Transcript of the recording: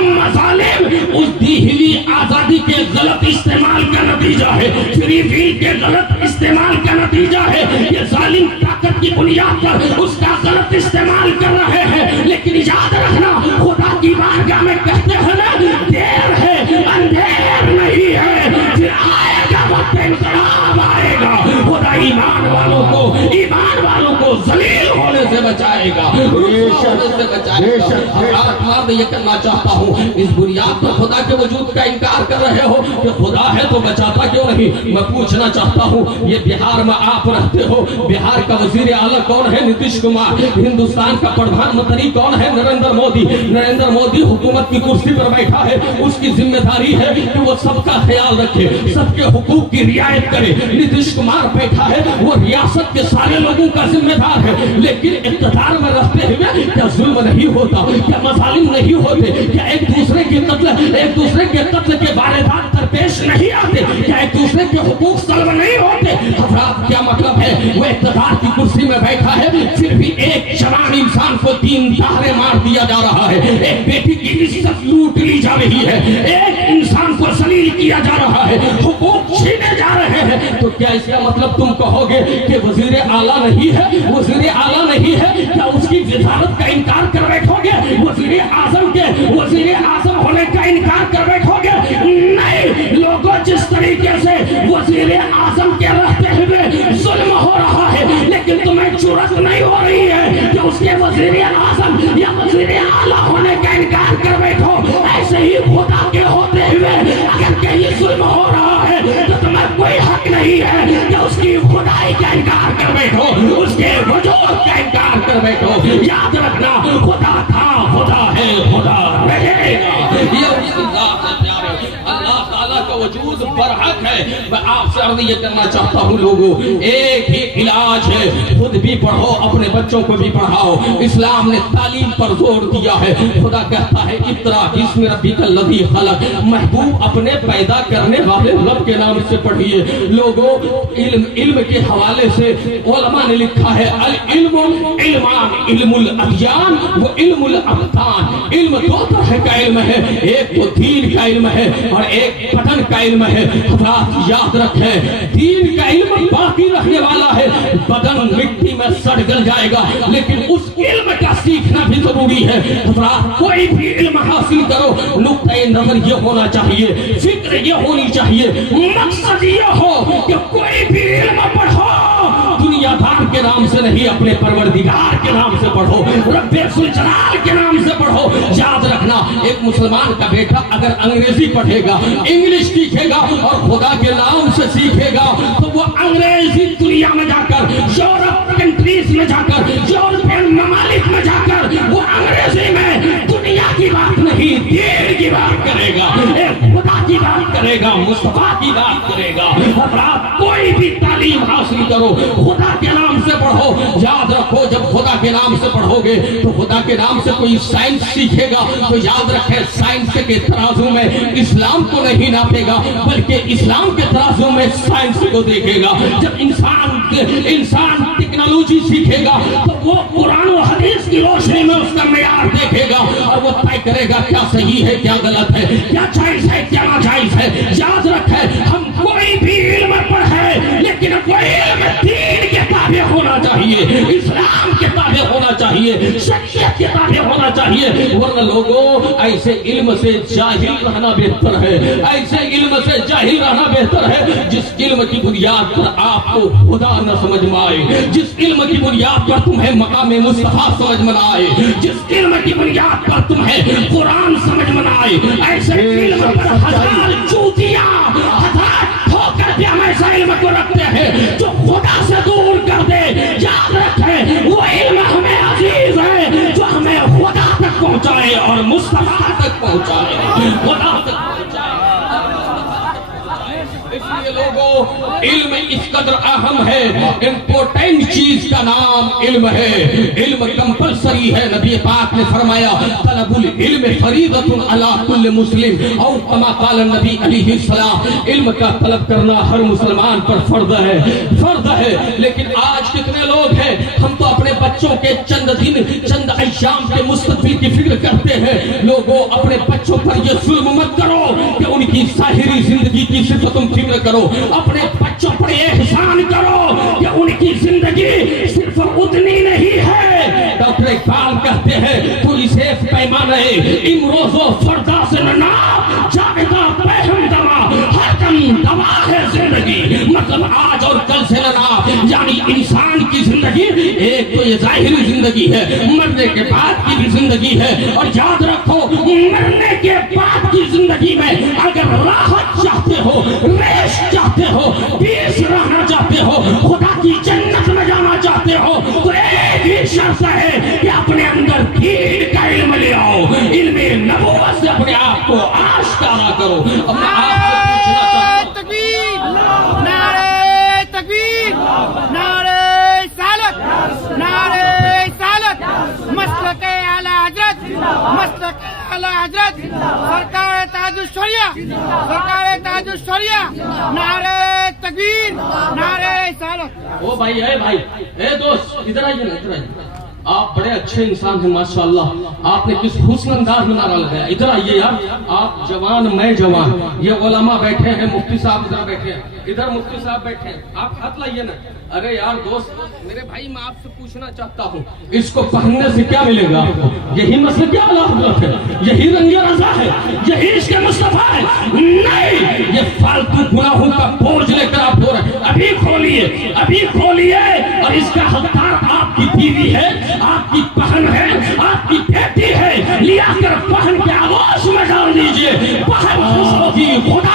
तमाम मसालिम उस दी हुई आजादी के गलत इस्तेमाल का नतीजा है, फ्री व्हील के गलत इस्तेमाल का नतीजा है। ये जालिम ताकत की बुनियाद पर उसका गलत इस्तेमाल कर रहे हैं। लेकिन याद रखना, खुदा की बारगाह में कहते हैं ना, देर है अंधेर नहीं है, फिर आएगा वक्त, इंकलाब आएगा। खुदा ईमान वालों को जलील होने से बचाएगा, होने से बचाएगा। मैं ये करना चाहता हूँ, इस बुनियाद पर खुदा के वजूद का इनकार कर रहे हो कि खुदा है तो बचाता क्यों नहीं। मैं पूछना चाहता हूँ, ये बिहार में आप रहते हो, बिहार का वजीर आला कौन है? नीतीश कुमार। हिंदुस्तान का प्रधानमंत्री कौन है? नरेंद्र मोदी। नरेंद्र मोदी हुकूमत की कुर्सी पर बैठा है, उसकी जिम्मेदारी है कि वो सबका ख्याल रखे, सबके हुकूक की रियायत करे। नीतीश कुमार बैठा है, वो रियासत के सारे लोगों का जिम्मेदार है। लेकिन इक़्तिदार में रहते हुए क्या जुल्म नहीं होता? क्या मसालिम नहीं होते? क्या एक दूसरे के कत्ल के वारदात दरपेश नहीं आते? क्या एक दूसरे के हुकूक सल्ब नहीं होते? हजरात, क्या मतलब है? वो इक़्तिदार की कुर्सी में बैठा है, फिर भी एक जवान इंसान को 3 दहाड़े मार दिया जा रहा है, एक बेटी की इज्जत लूट ली जा रही है, एक इंसान को जलील किया जा रहा है, हुकूक छीने जा रहे हैं। तो क्या इसका मतलब तुम कहोगे कि वजीर आला नहीं है? वजीर आला नहीं है, क्या उसकी विधानत का इनकार कर बैठोगे? वजीर आजम होने का इनकार कर बैठोगे? नहीं लोगों, जिस तरीके से वजीर आजम के रहते हुए जुल्म हो रहा है, लेकिन तुम्हें जुर्रत नहीं हो रही है कि उसके वजीर आजम या वजीर आला होने का इनकार कर बैठो। ऐसे ही खुदा के होते हुए अगर कहीं जुल्म हो रहा है तो तुम्हें कोई हक नहीं है कि उसकी खुदाई का इनकार कर बैठो, उसके वजूद का इनकार कर बैठो। याद रखना, खुदा था, खुदा है, खुदा रहेगा। ये अल्लाह ताला का वजूद बरहक है। मैं आपसे अर्ज़ ये करना चाहता हूँ लोगों, एक ही इलाज है, खुद भी पढ़ो, अपने बच्चों को भी पढ़ाओ। इस्लाम ने तालीम पर जोर दिया है। खुदा कहता है इक़रा बिस्मि रब्बिकल लज़ी खलक़। महबूब अपने पैदा करने वाले रब के नाम से पढ़िए। लोगों, इल्म के हवाले से उलमा ने लिखा है, अल इल्मु इल्मान, इल्मुल अदयान व इल्मुल अब्दान। इल्म 2 तरह का इल्म है, एक तो दीन का इल्म है और एक बदन का इल्म है। याद रखें, दीन का इल्म बाकी रहने वाला है, बदन मिट्टी में सड़ गल जाएगा, लेकिन उस इल्म का सीखना भी जरूरी है। कोई भी इल्म हासिल करो, नुक्ता नजर ये होना चाहिए, फिक्र ये होनी चाहिए, मकसद ये हो कि कोई भी इल्म पढ़ो दुनियादार के नाम से नहीं, अपने परवरदिगार के नाम से पढ़ो, रब्बे जुल जलाल के नाम से पढ़ो। याद रखना, एक मुसलमान का बेटा अगर अंग्रेजी पढ़ेगा, इंग्लिश सीखेगा और खुदा के नाम से सीखेगा, तो वो अंग्रेजी दुनिया में जाकर, यूरोप कंट्रीज में जाकर, यूरोपियन ममालिक में जाकर वो अंग्रेजी में दुनिया की बात नहीं, दीन की बात करेगा, एक खुदा की बात करेगा, मुस्तफा की बात करेगा। आप कोई भी तालीम हासिल करो, खुदा के नाम से पढ़ो। याद रखो, जब खुदा के नाम से पढ़ोगे तो खुदा के नाम से कोई साइंस सीखेगा तो याद रखे, साइंस के तराजू में इस्लाम को नहीं नापेगा, बल्कि इस्लाम के तराजू में साइंस को देखेगा। जब इंसान टेक्नोलॉजी सीखेगा तो वो कुरान और हदीस की रोशनी में उसका मेयार देखेगा और वो तय करेगा क्या सही है, क्या गलत है, क्या जायज है, क्या नाजायज है। याद रखे, हम कोई भी इल्म पढ़े, लेकिन कोई इल्म दीन के ताबे होना चाहिए, इस्लाम के ताबे होना चाहिए, शरीयत के ताबे होना चाहिए। वरना लोगों, ऐसे इल्म से जाहिल रहना बेहतर है, ऐसे इल्म से जाहिल रहना बेहतर है जिस इल्म की बुनियाद पर आपको खुदा न समझ में आए, जिस इल्म की बुनियाद पर तुम्हें मकाम मुस्तफा समझ में आए, जिस इल्म की बुनियाद पर तुम्हें कुरान समझ में आए। ऐसे इल्म पर हजार चूतियां, हजार ठोकर पे हम ऐसा इल्म को रखते हैं जो खुदा से दूर कर दे। याद रखें, वो इल्म हमें अजीज है जो हमें खुदा तक पहुंचाए और मुस्तफा तक पहुंचाए, खुदा तक पहुंचाए। इसलिए ہے لوگوں، علم اس قدر اہم ہے، امپورٹنٹ چیز کا نام علم ہے، علم کمپلسری ہے۔ نبی پاک نے فرمایا طلب العلم فریضۃ علی کل مسلم، اور کما قال نبی علیہ السلام، علم کا طلب کرنا ہر مسلمان پر فرض ہے، فرض ہے۔ لیکن آج کتنے لوگ ہیں، ہم تو اپنے بچوں کے چند دن چند ایام کے مستقبل کی فکر کرتے ہیں۔ لوگوں اپنے بچوں پر یہ ظلم مت کرو کہ ان کی ظاہری زندگی کی صرف تم فکر کرو، اپنے بچوں پر احسان کرو کہ ان کی زندگی صرف اتنی نہیں ہے۔ ڈاکٹر اقبال کہتے ہیں تو اسے پیمانے امروز و فردا سے نہ ناپ، جاگتا پہم دوا ہر دم دوا ہے زندگی، مطلب آج اور کل سے نہ ناپ، یعنی انسان کی زندگی ایک تو یہ ظاہری زندگی ہے، مرنے کے بعد کی بھی زندگی ہے، اور یاد رکھو مرنے کے بعد کی زندگی میں اگر راحت چاہتے ہو، ریش چاہتے ہو، پیس رہنا چاہتے ہو، خدا کی جنت میں جانا چاہتے ہو، تو ایک ہی شرط ہے کہ اپنے اندر دین کا علم لے آؤ، علم نبوت سے اپنے آپ کو آشکارا کرو۔ اب میں آپ سے پوچھنا چاہتا ہوں، تکبیر، نعرہ تکبیر، نعرہ رسالت، نعرہ رسالت، مسلک اعلی حضرت، مسلک اعلی حضرت، سرکار تاج الشریعہ، سرکار تاج الشریعہ، نعرہ تکبیر، نعرہ رسالت۔ او بھائی، اے دوست، ادھر آئیے نا، ادھر آئیے۔ آپ بڑے اچھے انسان ہیں ماشاءاللہ، آپ نے کس حسن انداز میں نعرہ لگایا۔ ادھر آئیے یار، آپ جوان میں جوان، یہ علماء بیٹھے ہیں، مفتی صاحب ادھر بیٹھے ہیں، ادھر مفتی صاحب بیٹھے ہیں، آپ ہاتھ لائیے نا۔ ارے یار دوست، میرے بھائی میں آپ سے پوچھنا چاہتا ہوں، اس کو پہننے سے کیا ملے گا آپ کو؟ یہی مسئلہ کیا حضرت ہے؟ یہی رنگ رضا ہے؟ یہی عشق مصطفیٰ ہے؟ نہیں، یہ فالتو گناہوں کا بوجھ لے کر آپ ہو رہے ہیں۔ ابھی کھولیے، ابھی کھولیے، اور اس کا حقدار آپ کی بیوی ہے، آپ کی بہن ہے، آپ کی بیٹی ہے، لیا کر بہن کے آغوش میں ڈال دیجئے، بہن خوش ہوگی، خدا